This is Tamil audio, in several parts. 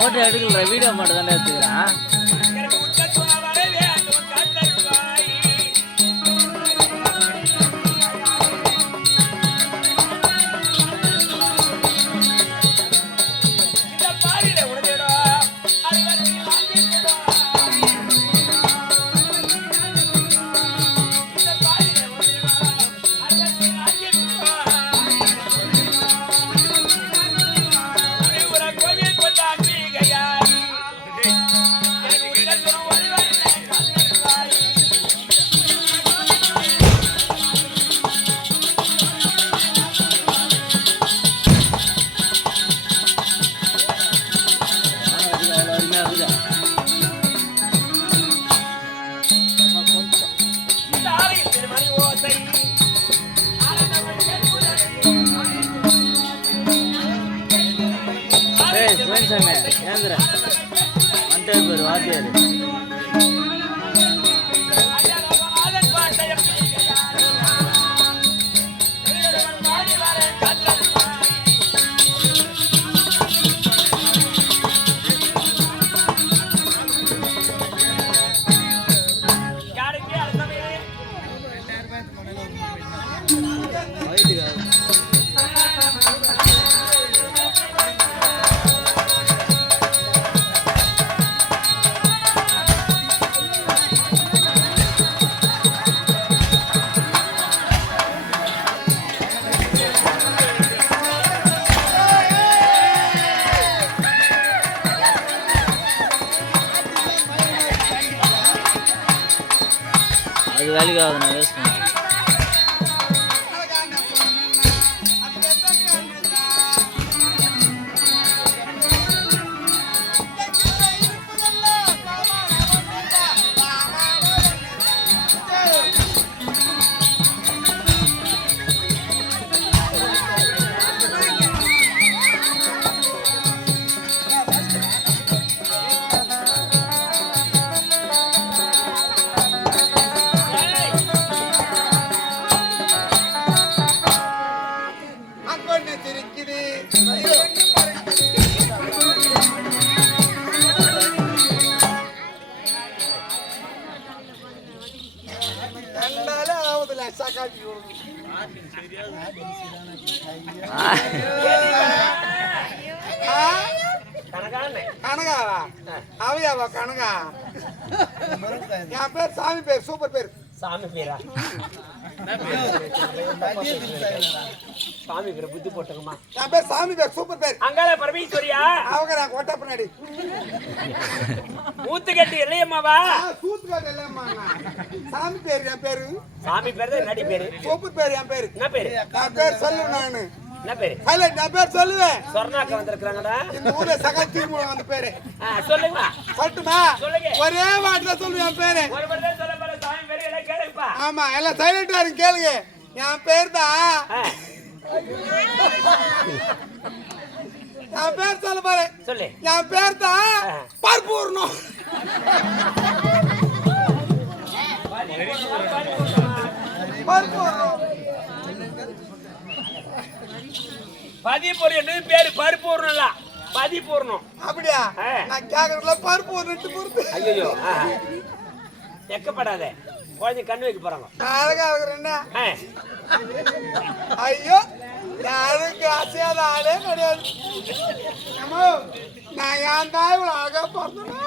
போட்டோ எடுக்கல, வீடியோ மட்டும் தானே எடுத்துக்கிறேன். ஏந்திர வந்துட்டே பேர் வாத்தியாரு. அது வேலைக்கு ஆகுது, நான் வேஸ்ட் பண்ணேன். கனகா என் பேர் சாமி பேர், சூப்பர் பேர். சாமி பேரா? சாமி பேர் புத்தி போட்டுங்கம்மா. என் பேர் சாமி பேர், சூப்பர் பேர். அங்கால பரமேஸ்வரியா? அவங்க நான் கொட்டை பின்னாடி மூத்துக்கட்டு இல்லையம்மாவா? சூத்துக்கட்டு இல்லையம்மா. சாமி பேர் என் பேரு. சாமி பேர் தான் நடி பேரு. சூப்பர் பேர் என் பேரு. என்ன பேரு? என் பேர் சொல்லுவேன் நானு. என்ன பேரு? நான் பேர் சொல்லுவேன். சொர்ணாக்க வந்திருக்காங்கடா இந்த ஊர்ல சகல் தீர்மூலம் அந்த பேரு. சொல்லுங்க. சொல்லட்டுமா? சொல்லுங்க. ஒரே வாட்டில சொல்லுவேன் என் பேரு. ஒரு வாட்டி சொல்ல போற சாமி பேரு எல்லாம் கேளுங்கப்பா. ஆமா, எல்லாம் சைலண்டா இருங்க, கேளுங்க. என் பேர் தான் ஆ, என் பேர் சொல்ல பாரு. சொல்லு. என் பேர் தான் ஆ. பர்பூர்ணம். பர்பூர்ணம். பதிப்பூர்ணம் என்று பேரு பரிபூர்ணம்ல. பதிப்பூர்ணம். அப்படியா? ஆ. நான் கேக்குறதுல பர்பூர்ணம் பொறுத்து. ஐயோ வெக்கப்படாத. குழந்தை கண்ணு வைக்க போறாங்க. நான் அழகா இருக்கிறேன்னா ஆ, ஐயோ யாருக்கு அசையாத ஆளே கிடையாது. அம்மா, நான் ஏன் தான் இவ்வளவு அழகா பார்த்தேன்னா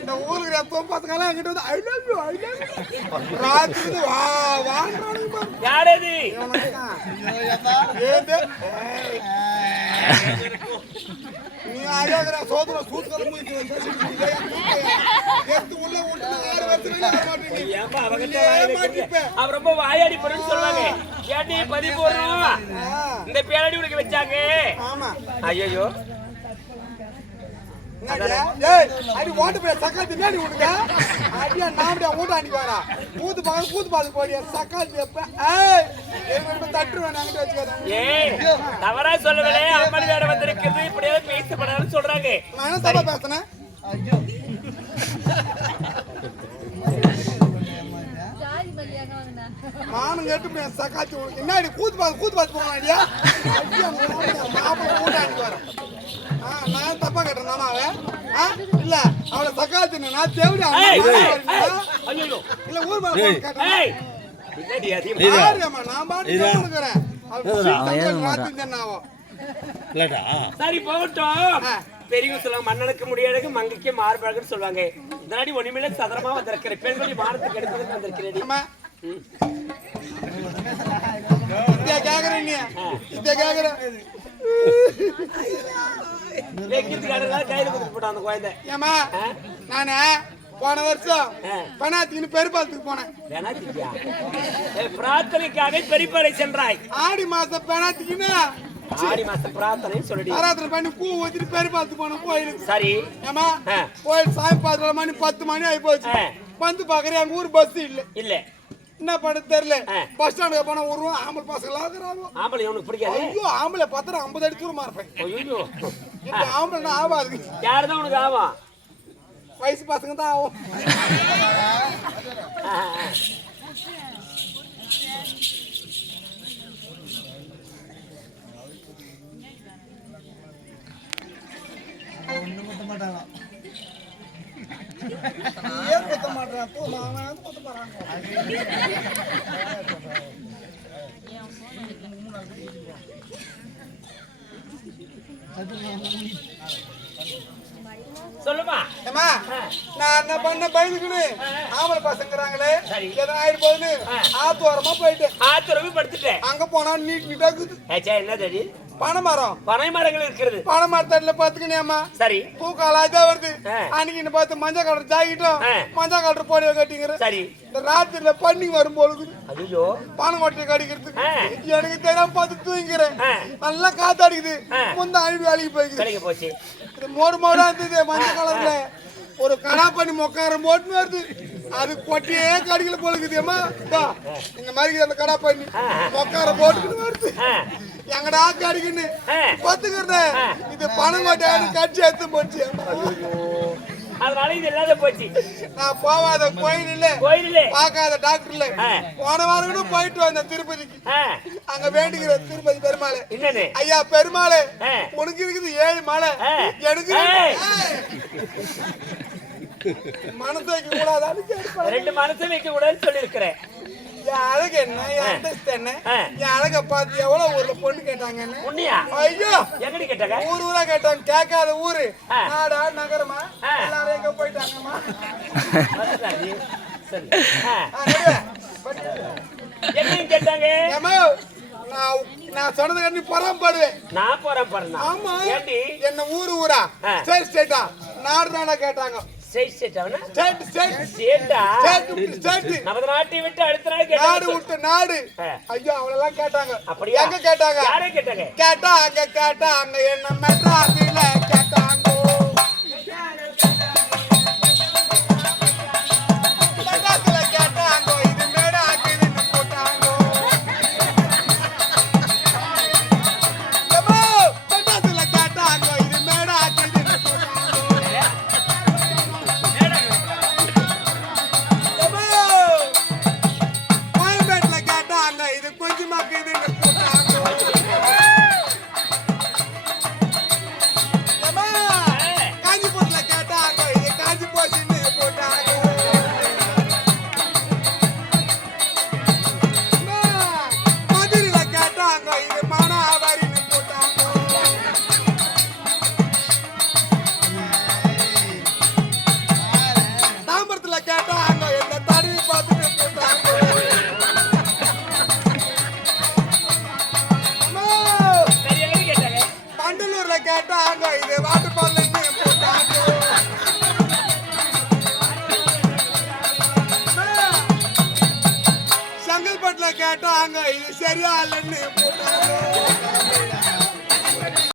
இந்த ஊருக்கு எப்பவும் பார்த்துக்கலாம் என்கிட்ட வந்து ஐ லவ் யூ ராத்திரி வா வாங்க யார் அது? நீ அழகா சோதனை சூத்துக்களை முடிச்சு எடுத்து உள்ள விட்டு 6 வருஷத்துக்கு வர மாட்டேங்க. ஏன்பா அவகிட்ட வாய் வைக்கிறீங்க? அவ ரொம்ப வாயாடி பொருள் சொல்லுவாங்க. ஏன்டி பதிப்பூர்ணம் இந்த பேரடி உனக்கு வச்சாங்க? ஆமா. ஐயோ அடி ஓட்டு போய் சக்காத்தி மேடி விடுங்க. அடியா நாமடியா ஊட்ட அன்னைக்கு வரா கூத்து பாத்து போடியா சக்காத்தி எப்ப தட்டுருவேன் அங்கிட்ட வச்சுக்காத. ஏய் தவறா சொல்லவில்லை. அம்மன் வேற வந்திருக்குது. இப்படியே பேசப்படாதுன்னு சொல்றாங்க. நான் என்ன தப்பா பேசுனேன்? மானம் கேட்டு சக்காத்தி உனக்கு என்ன கூத்து பாத்து போகலாம் அடியா மாப்பிள்ள ஊட்ட அன்னைக்கு வரேன். நான் தப்பா கேட்டேன் நானாவே இல்ல அவளை சக்காத்தி நான் தேவடி ஐயோ இல்ல ஊர் மேல கேட்டேன். ஏய் என்னடி அது? யாருமா நான் பாட்டு கேக்குறேன். சரி போகட்டும். பெரியவங்க சொல்லுவாங்க மன்னனுக்கு முடியாது மங்கைக்கு மார்பழகுன்னு சொல்லுவாங்க. இதனாடி ஒண்ணுமில்ல சதரமா வந்திருக்கிற பெண்களுடைய மானத்துக்கு எடுப்பதற்கு வந்திருக்கிறேன். அம்மா இத கேக்குறேன் நீ இத கேக்குறேன் கையில கொடுத்து போட்டான் அந்த குழந்தை. ஏமா நானே போன வருஷம் பணாத்துக்குன்னு பெருப்பாலத்துக்கு போனேன். பிரார்த்தனைக்காக பெரியப்பாறை சென்றாய். ஆடி மாசம் பணாத்துக்குன்னு ஆடி மாசம் பிரார்த்தனை சொல்லி ஆராதனை பண்ணி பூ ஊத்திட்டு பெருப்பாலத்துக்கு போனோம் கோயிலுக்கு. சரி ஏமா கோயில் சாமி பார்த்து மணி 10 மணி ஆகி போச்சு. வந்து பாக்குறேன் எங்க ஊர் பஸ் இல்ல. என்ன பண்ண தெரியல. பஸ் ஸ்டாண்டுக்கு போனா ஒரு ஆம்பளை பசங்களா இருக்கிறாங்க. ஆம்பளை உனக்கு பிடிக்காது? ஐயோ ஆம்பளை பார்த்தா 50 அடி தூரமா இருப்பேன். ஐயோ இப்ப ஆம்பளை ஆவாது. யாருதான் உனக்கு ஆகும்? வயசு பசங்க தான் ஆகும். ஒண்ணு குத்த மாட்டாங்க. ஏன் குத்த மாட்டாங்க? தூ மாமா குத்த போறாங்க. சொல்லுமா. ஏமா நான் என்ன பண்ண பயந்துக்குன்னு ஆம்பளை பசங்கிறாங்களே எதனா ஆயிட்டு போகுதுன்னு ஆத்தோரமா போயிட்டு ஆத்தோரமா படுத்துட்டேன். அங்க போனா நீட்டா இருக்குது. என்ன தெரியுது? பனை மரங்கள் இருக்கிறது. பனை மரத்தடியில பாத்துக்கினியாமா சரி பூக்காலாதான் வருது. அன்னைக்கு பார்த்து மஞ்சள் கலர் ஜாக்கெட்டும் மஞ்சள் கலர் போடியோ கட்டிங்கிற சரி இந்த ராத்திரில பண்ணி வரும் போது ஐயோ பனை கொட்டை கடிக்கிறதுக்கு எனக்கு தெரியாம பார்த்து தூங்கிறேன். நல்லா காத்து அடிக்குது. முந்த அழிவு வேலைக்கு போச்சு. மோடு மோடா இருந்தது மஞ்சள் கலர்ல ஒரு கடா பண்ணி மொக்கார போட்டுன்னு வருது. அது கொட்டியே கடிக்கல போலுக்குதுமா இந்த மாதிரி அந்த கடா பண்ணி மொக்கார போட்டுக்கிட்டு வருது. எங்கடா கடிக்குன்னு பத்துக்கிறத இது பணம் கொட்டையாடு கட்சி எடுத்து போச்சு. அதனால இது இல்லாத போச்சு. நான் போவாத கோயில் இல்ல பாக்காத டாக்டர் இல்ல. போன வாரம் போயிட்டு வந்தேன் திருப்பதிக்கு. அங்க வேண்டிக்கிற திருப்பதி பெருமாளே என்னன்னு ஐயா பெருமாளே உனக்கு இருக்குது 7 மலை எனக்கு மனசு வைக்க கூடாது. 2 மனசு வைக்க கூடாதுன்னு சொல்லி இருக்கிறேன். என் அழகு என்ன என்ன என் அழக பார்த்து எவ்வளவு ஊர்ல பொண்ணு கேட்டாங்க. ஐயோ எங்கடி கேட்டாங்க? ஊரா கேட்டாங்க. கேட்காத ஊரு நாடா நகரமா எல்லாரும் எங்க போயிட்டாங்கம்மா. என்ன கேட்டாங்க? நான் சொன்னது கண்டி பரம்படுவேன். நான் பரம்பறேன். ஆமா என்ன ஊரா ஸ்டேட்டா நாடு கேட்டாங்க. நமது நாட்டை விட்டு அடுத்த நாடு ஐயோ அவளெல்லாம் கேட்டாங்க. அப்படியா எங்க கேட்டாங்க? யாரே கேட்டாங்க? கேட்டா அங்க என்ன மெட்ராஸ்ல கேட்டாங்க. மெட்ராஸ்ல கேட்டாங்க இது மேடாக்குதுன்னு போட்டாங்க. இது கொஞ்சமாக்கு இதுன்னு போட்டாங்க. ஏம்மா, காஞ்சிபுரத்துல கேட்டாங்க இது காஞ்சி போச்சுன்னு போட்டாங்க. அம்மா, மதுரையில கேட்டாங்க இது மானாவாரின்னு போட்டாங்க. தாம்பரத்துல கேட்டாங்க இந்த தடவி பார்த்துட்டு போட்டாங்க. அம்மா, சரியாவே கேட்டாங்க. பண்டலூர்ல கேட்டாங்க இது வாட்டுப்பால்னு போட்டாங்க. அம்மா, செங்கல்பட்டுல கேட்டாங்க இது சரியா இல்லைன்னு போட்டாங்க.